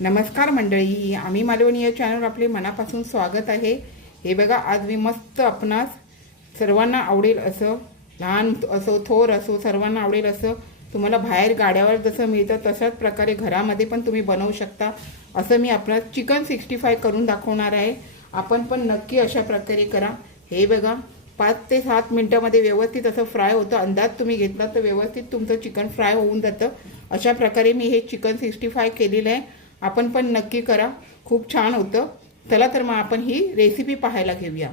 नमस्कार मंडळी, आम्ही मालवणी या चॅनलवर आपले मनापासून स्वागत आहे। हे बघा, आज मी मस्त आपणास सर्वांना आवडेल असं, लहान असो थोर असो सर्वांना आवडेल असं, तुम्हाला बाहेर गाड्यावर जसं मिळतं तशाच प्रकारे घरामध्ये पण तुम्ही बनवू शकता असं मी आपणास चिकन 65 करून दाखवणार आहे। आपण पण नक्की अशा प्रकारे करा। हे बघा, 5 ते 7 मिनिटांमध्ये व्यवस्थित असं फ्राय होतं। अंदाज तुम्ही घेतला तर व्यवस्थित तुमचं चिकन फ्राय होऊन जातं। अशा प्रकारे मी हे चिकन 65 केलेलं आहे। आपण पण नक्की करा, खूप छान होतं। चला तर मग आपण ही रेसिपी पाहायला घेऊया।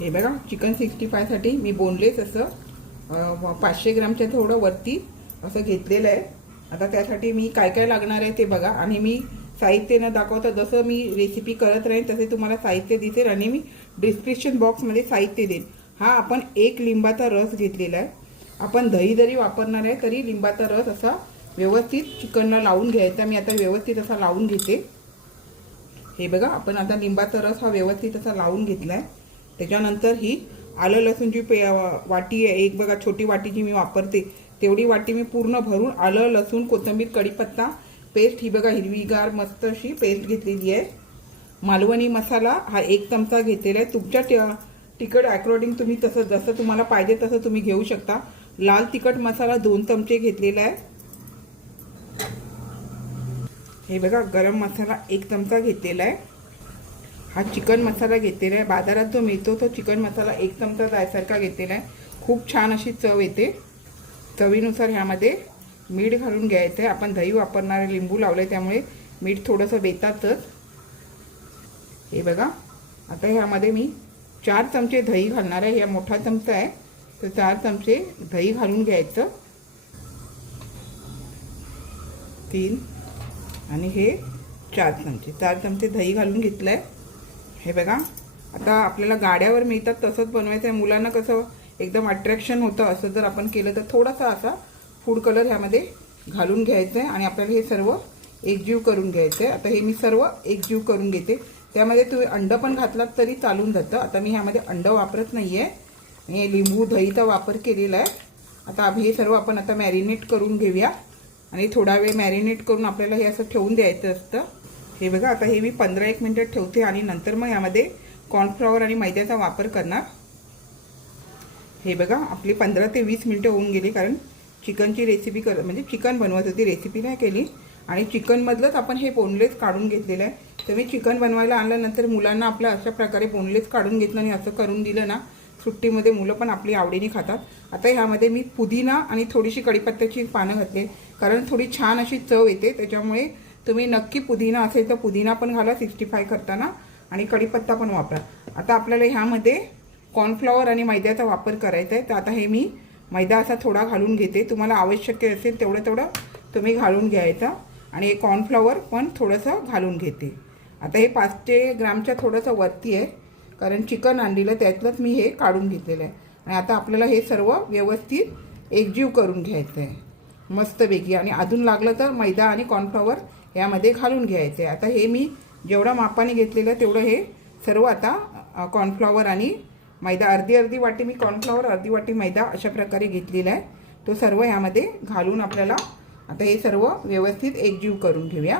हे बघा, चिकन 65 साठी मी बोनलेस असं 500 ग्रामच्या थोडं वरती असं घेतलेलं आहे। आता त्यासाठी मी काय काय लागणार आहे ते बघा, आणि मी साहित्य न दाखवता जसं मी रेसिपी करत राहीन तसे तुम्हाला साहित्य दिसेल, आणि मी डिस्क्रिप्शन बॉक्समध्ये साहित्य देईन। हा आपण 1 लिंबाचा रस घेतलेला आहे। आपण दही जरी वापरणार आहे तरी लिंबाचा रस असा व्यवस्थित चिकनला लावून घ्यायचा। मी आता व्यवस्थित असा लावून घेते। हे बघा, आपण आता लिंबाचा रस हा व्यवस्थित असा लावून घेतलाय। त्याच्यानंतर ही आलं लसूणची वाटी आहे, एक बघा छोटी वाटी जी मी वापरते तेवढी वाटी मी पूर्ण भरून आलं लसूण कोथिंबीर कढीपत्ता पेस्ट, ही बघा हिरवीगार मस्त अशी पेस्ट घेतलेली आहे। मालवणी मसाला हा 1 चमचा घेतलेला आहे। तुमच्या तिखट अकॉर्डिंग तुम्ही तसं जसं तुम्हाला पाहिजे तसं तुम्ही घेऊ शकता। लाल तिखट मसाला 2 चमचे घेतलेला आहे। हे बघा, गरम मसाला 1 चमचा घेतलेला आहे। हा चिकन मसाला घेतलेला आहे, बाजारात जो मिळतो तो चिकन मसाला 1 चमचा जायसारखा घेतलेला आहे। खूप छान अशी चव येते। चवीनुसार ह्यामध्ये मीठ घालून घ्यायचं आहे। आपण दही वापरणार आहे, लिंबू लावले त्यामुळे मीठ थोडंसं बेतातच। हे बघा, आता ह्यामध्ये मी 4 चमचे दही घालणार आहे। हा मोठा चमचा आहे तर 4 चमचे दही घालून घ्यायचं। 3 आणि हे 4 चमचे दही घालून घेतलं आहे। हे बघा, आता आपल्याला गाड्यावर मिळतात तसंच बनवायचं आहे। मुलांना कसं एकदम अट्रॅक्शन होतं असं जर आपण केलं तर थोडासा असा फूड कलर ह्यामध्ये घालून घ्यायचं आहे, आणि आपल्याला हे सर्व एकजीव करून घ्यायचं आहे। आता हे मी सर्व एकजीव करून घेते। त्यामध्ये तुम्ही अंड पण घातलात तरी चालून जातं। आता मी ह्यामध्ये अंड वापरत नाही आहे, आणि लिंबू दहीचा वापर केलेला आहे। आता हे सर्व आपण आता मॅरिनेट करून घेऊया, आणि थोडा वेळ मॅरिनेट करून आपल्याला हे असं ठेवून द्यायचं असतं। हे बघा, आता हे मी 15-1 मिनिट ठेवते, आणि नंतर मग यामध्ये कॉर्नफ्लॉवर आणि मैद्याचा वापर करणार। हे बघा, आपली 15 ते 20 मिनिटं होऊन गेली, कारण चिकनची रेसिपी म्हणजे चिकन बनवत होती, रेसिपी नाही केली। आणि चिकनमधलंच आपण हे बोनलेस काढून घेतलेलं आहे। तर मी चिकन बनवायला आणल्यानंतर मुलांना आपल्या अशा प्रकारे बोनलेस काढून घेतलं आणि असं करून दिलं ना, सुट्टीमध्ये मुलं पण आपली आवडीने खातात। आता ह्यामध्ये मी पुदिना आणि थोडीशी कढीपत्त्याची पानं घातले, कारण थोडी छान अशी चव येते। त्याच्यामुळे तुम्ही नक्की पुदिना असेल तर पुदिना पण घाला 65 करताना, आणि कढीपत्ता पण वापरा। आता आपल्याला ह्यामध्ये कॉर्नफ्लॉवर आणि मैद्याचा वापर करायचा आहे। तर आता हे मी मैदा असा थोडा घालून घेते। तुम्हाला आवश्यक असेल तेवढं तुम्ही घालून घ्यायचा, आणि हे कॉर्नफ्लॉवर पण थोडंसं घालून घेते। आता हे 500 ग्रामच्या थोडंसं वरती आहे, कारण चिकन आणलेलं त्यातलंच मी हे काढून घेतलेलं आहे। आणि आता आपल्याला हे सर्व व्यवस्थित एकजीव करून घ्यायचं आहे मस्तपैकी, आणि अजून लागलं तर मैदा आणि कॉर्नफ्लॉवर यामध्ये घालून घ्यायचं आहे। आता हे मी जेवढा मापाने घेतलेलं आहे तेवढं हे सर्व आता कॉर्नफ्लॉवर आणि मैदा, अर्धी वाटी मी कॉर्नफ्लॉवर, अर्धी वाटी मैदा अशा प्रकारे घेतलेला आहे। तो सर्व ह्यामध्ये घालून आपल्याला आता हे सर्व व्यवस्थित एकजीव करून घेऊया,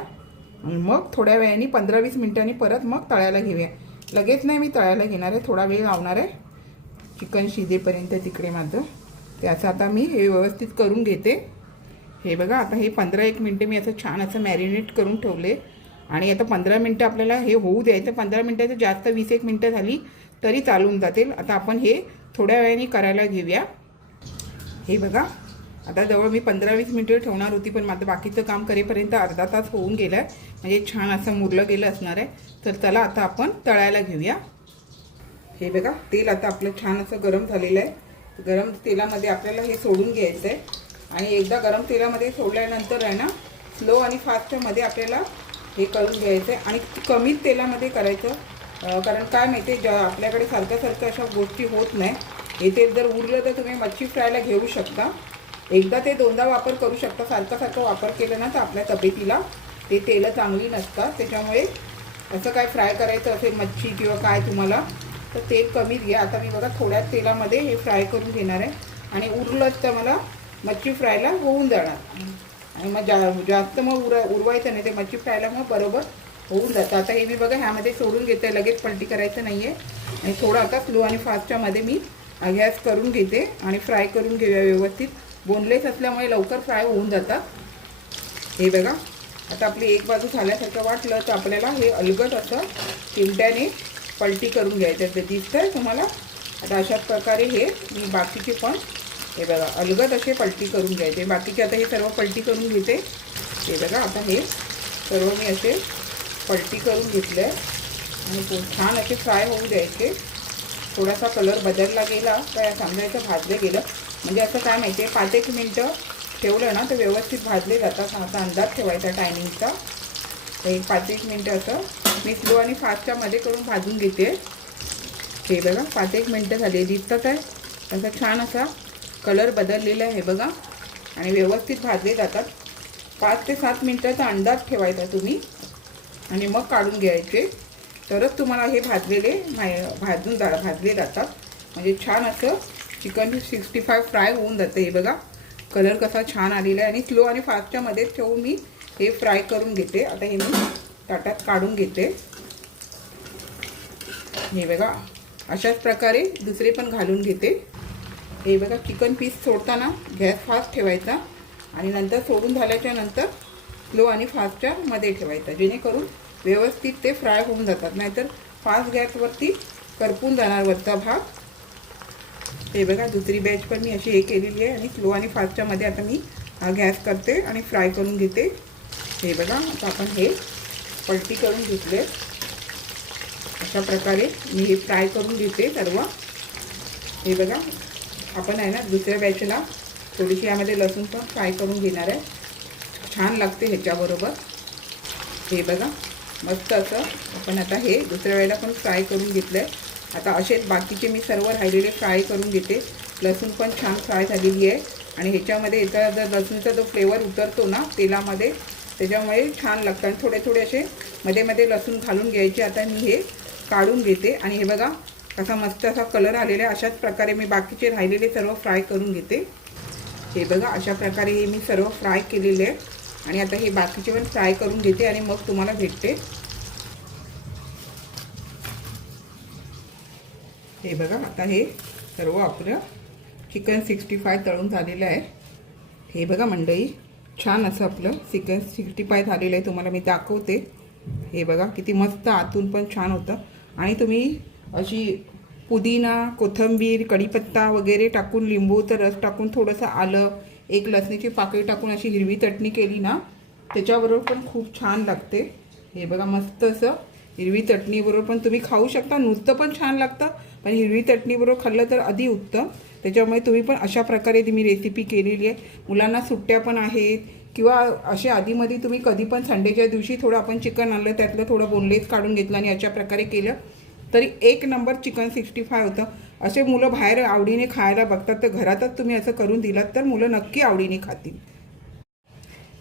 आणि मग थोड्या वेळाने 15-20 मिनिटांनी परत मग तळायला घेऊया। लगेच नाही मी तळायला घेणार आहे, थोडा वेळ लावणार आहे चिकन शिजेपर्यंत तिकडे माझं। त्याचं आता मी हे व्यवस्थित करून घेते। हे बघा, आता हे 15-1 मिनिटं मी असं छान असं मॅरिनेट करून ठेवले, आणि आता 15 मिनिटं आपल्याला हे होऊ द्यायचं। 15 मिनिटाचं जास्त 20-1 मिनिटं झाली तरी चालून जातील। आता आपण हे थोड्या वेळाने करायला घेऊया। हे बघा, आता जवळ मी 15-20 मिनिटं ठेवणार होती, पण माझं बाकीचं काम करेपर्यंत अर्धा तास होऊन गेला आहे, म्हणजे छान असं मुरलं गेलं असणार आहे। तर चला आता आपण तळायला घेऊया। हे बघा, तेल आता आपलं छान असं गरम झालेलं आहे। गरम तेलामध्ये आपल्याला हे सोडून घ्यायचं आहे, आणि एकदा गरम तेलामध्ये सोडल्यानंतर आहे ना, स्लो आणि फास्टमध्ये आपल्याला हे करून घ्यायचं आहे, आणि कमी तेलामध्ये करायचं। कारण काय माहिती आहे, आपल्याकडे सारखं अशा गोष्टी होत नाही। हे तेल जर उरलं तर तुम्ही मच्छी फ्रायला घेऊ शकता, एकदा ते 2दा वापर करू शकता। सारखं वापर केलं ना तर आपल्या तब्येतीला ते तेल चांगली नसतात। त्याच्यामुळे असं काय फ्राय करायचं असेल मच्छी किंवा काय तुम्हाला, तर तेल कमी घ्या। आता मी बघा थोड्या तेलामध्ये हे फ्राय करून घेणार आहे, आणि उरलं तर मला मच्छी फ्रायला होऊन जाणार। आणि मग जास्त मग उरवायचं नाही, ते मच्छी फ्रायला मग बरोबर होऊन जातं. आता हे मी बघा ह्यामध्ये सोडून घेते, लगेच पलटी करायचं नाही आहे. आणि थोडं आता स्लो आणि फास्टच्यामध्ये मी गॅस करून घेते आणि फ्राय करून घेऊया व्यवस्थित. बोनलेस असल्यामुळे लवकर फ्राय होऊन जातात. हे बघा आता आपली एक बाजू झाल्यासारखं वाटलं तर आपल्याला हे अलगद असं चिमट्याने पलटी करून घ्यायचं. ते दिसतंय तुम्हाला. आता अशाच प्रकारे हे मी बाकीचे पण हे बघा अलगद असे पलटी करून घ्यायचे. बाकीचे आता हे सर्व पलटी करून घेते. हे बघा आता हे सर्व मी असे पलटी करून घेतले आणि छान असे फ्राय होऊ द्यायचे. थोडासा कलर बदलला गेला काय समजायचं भाजले गेलं म्हणजे असं काय माहिती आहे, 5-1 मिनटं ठेवलं ना तर व्यवस्थित भाजले जातात. असा अंदाज ठेवायचा टायमिंगचा. तर एक 5-1 मिनटं असं मी स्लो आणि फास्टच्या मध्ये करून भाजून घेते. हे बघा 5-1 मिनटं झाली, दिसतात आहे असं छान असा कलर बदललेला आहे बघा. आणि व्यवस्थित भाजले जातात. 5 ते 7 मिनटाचा अंदाज ठेवायचा तुम्ही आणि मग काढून घ्यायचे. तरच तुम्हाला हे भाजले जातात. म्हणजे छान असं चिकन 65 फ्राय होऊन जातं. हे बघा कलर कसा छान आलेला आहे. आणि स्लो आणि फास्टच्या मध्ये ठेवून मी हे फ्राय करून घेते. आता हे मी ताटात काढून घेते. हे बघा अशाच प्रकारे दुसरे पण घालून घेते. हे बघा चिकन पीस सोडताना गॅस फास्ट ठेवायचा आणि नंतर सोडून झाल्याच्या नंतर स्लो आणि फास्टच्या मध्ये ठेवायचा, जेणेकरून व्यवस्थित ते फ्राय होऊन जातात. नाहीतर फास्ट गॅसवरती करपून जाणार वरचा भाग. हे बघा दुसरी बॅच पण मी अशी हे केलेली आहे आणि स्लो आणि फास्टच्या मध्ये आता मी हा गॅस करते आणि फ्राय करून घेते. हे बघा आता आपण हे पलटी करून घेतले. अशा प्रकारे मी हे फ्राय करून घेते सर्व. हे बघा आपण आहे ना दुसऱ्या बॅचला थोडीशी यामध्ये लसूण पण फ्राय करून घेणार आहे. छान लागते ह्याच्याबरोबर. हे बघा मस्त असं आपण आता हे दुसऱ्या वेळेला पण फ्राय करून घेतलं आहे. आता असेच बाकीचे मी सर्व राहिलेले फ्राय करून घेते. लसूण पण छान फ्राय झालेली आहे आणि ह्याच्यामध्ये याचा जर लसूणचा जो फ्लेवर उतरतो ना तेलामध्ये, त्याच्यामुळे छान लागतं. आणि थोडे थोडे असे मध्ये मध्ये लसूण घालून घ्यायचे. आता मी हे काढून घेते आणि हे बघा कसा मस्त असा कलर आलेला आहे. अशाच प्रकारे मी बाकीचे राहिलेले सर्व फ्राय करून घेते. हे बघा अशा प्रकारे हे मी सर्व फ्राय केलेले आहे आणि आता हे बाकीचे पण फ्राय करून घेते आणि मग तुम्हाला भेटते. हे बघा आता हे सर्व आपलं चिकन 65 तळून झालेलं आहे. हे बघा मंडळी छान असं आपलं चिकन 65 झालेलं आहे. तुम्हाला मी दाखवते. हे बघा किती मस्त आतून पण छान होतं. आणि तुम्ही अशी पुदिना, कोथिंबीर, कढीपत्ता वगैरे टाकून, लिंबूचा रस टाकून, थोडंसं आलं, एक लसणीची पाकळी टाकून अशी हिरवी चटणी केली ना त्याच्याबरोबर पण खूप छान लागते. हे बघा मस्त असं हिरवी चटणीबरोबर पण तुम्ही खाऊ शकता. नुसतं पण छान लागतं, पण हिरवी चटणीबरोबर खाल्लं तर अति उत्तम. त्याच्यामुळे तुम्ही पण अशा प्रकारे मी रेसिपी केलेली आहे. मुलांना सुट्ट्या पण आहेत किंवा असे आधीमध्ये तुम्ही कधी पण संडेच्या दिवशी थोडं आपण चिकन आणलं, त्यातलं थोडं बोनलेस काढून घेतलं आणि अशा प्रकारे केलं तरी एक नंबर चिकन 65 होतं. असे मुलं बाहेर आवडीने खायला बघतात, तर घरातच तुम्ही असं करून दिलात तर मुलं नक्की आवडीने खातील.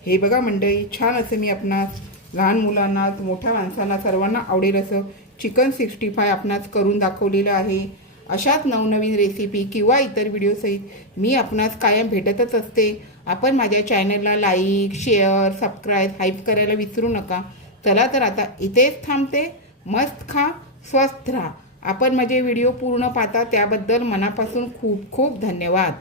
हे बघा मंडळी छान असं मी आपणास लहान मुलांना, मोठ्या माणसांना सर्वांना आवडेल असं चिकन 65 आपणास करून दाखवलेलं आहे. अशाच नवनवीन रेसिपी किंवा इतर व्हिडिओसहित मी आपणास कायम भेटतच असते. आपण माझ्या चॅनलला लाईक, शेअर, सबस्क्राईब, हाईप करायला विसरू नका. चला तर आता इथेच थांबते. मस्त खा, स्वस्थ राहा. आपण माझे व्हिडिओ पूर्ण पाहता त्याबद्दल मनापासून खूप खूप धन्यवाद.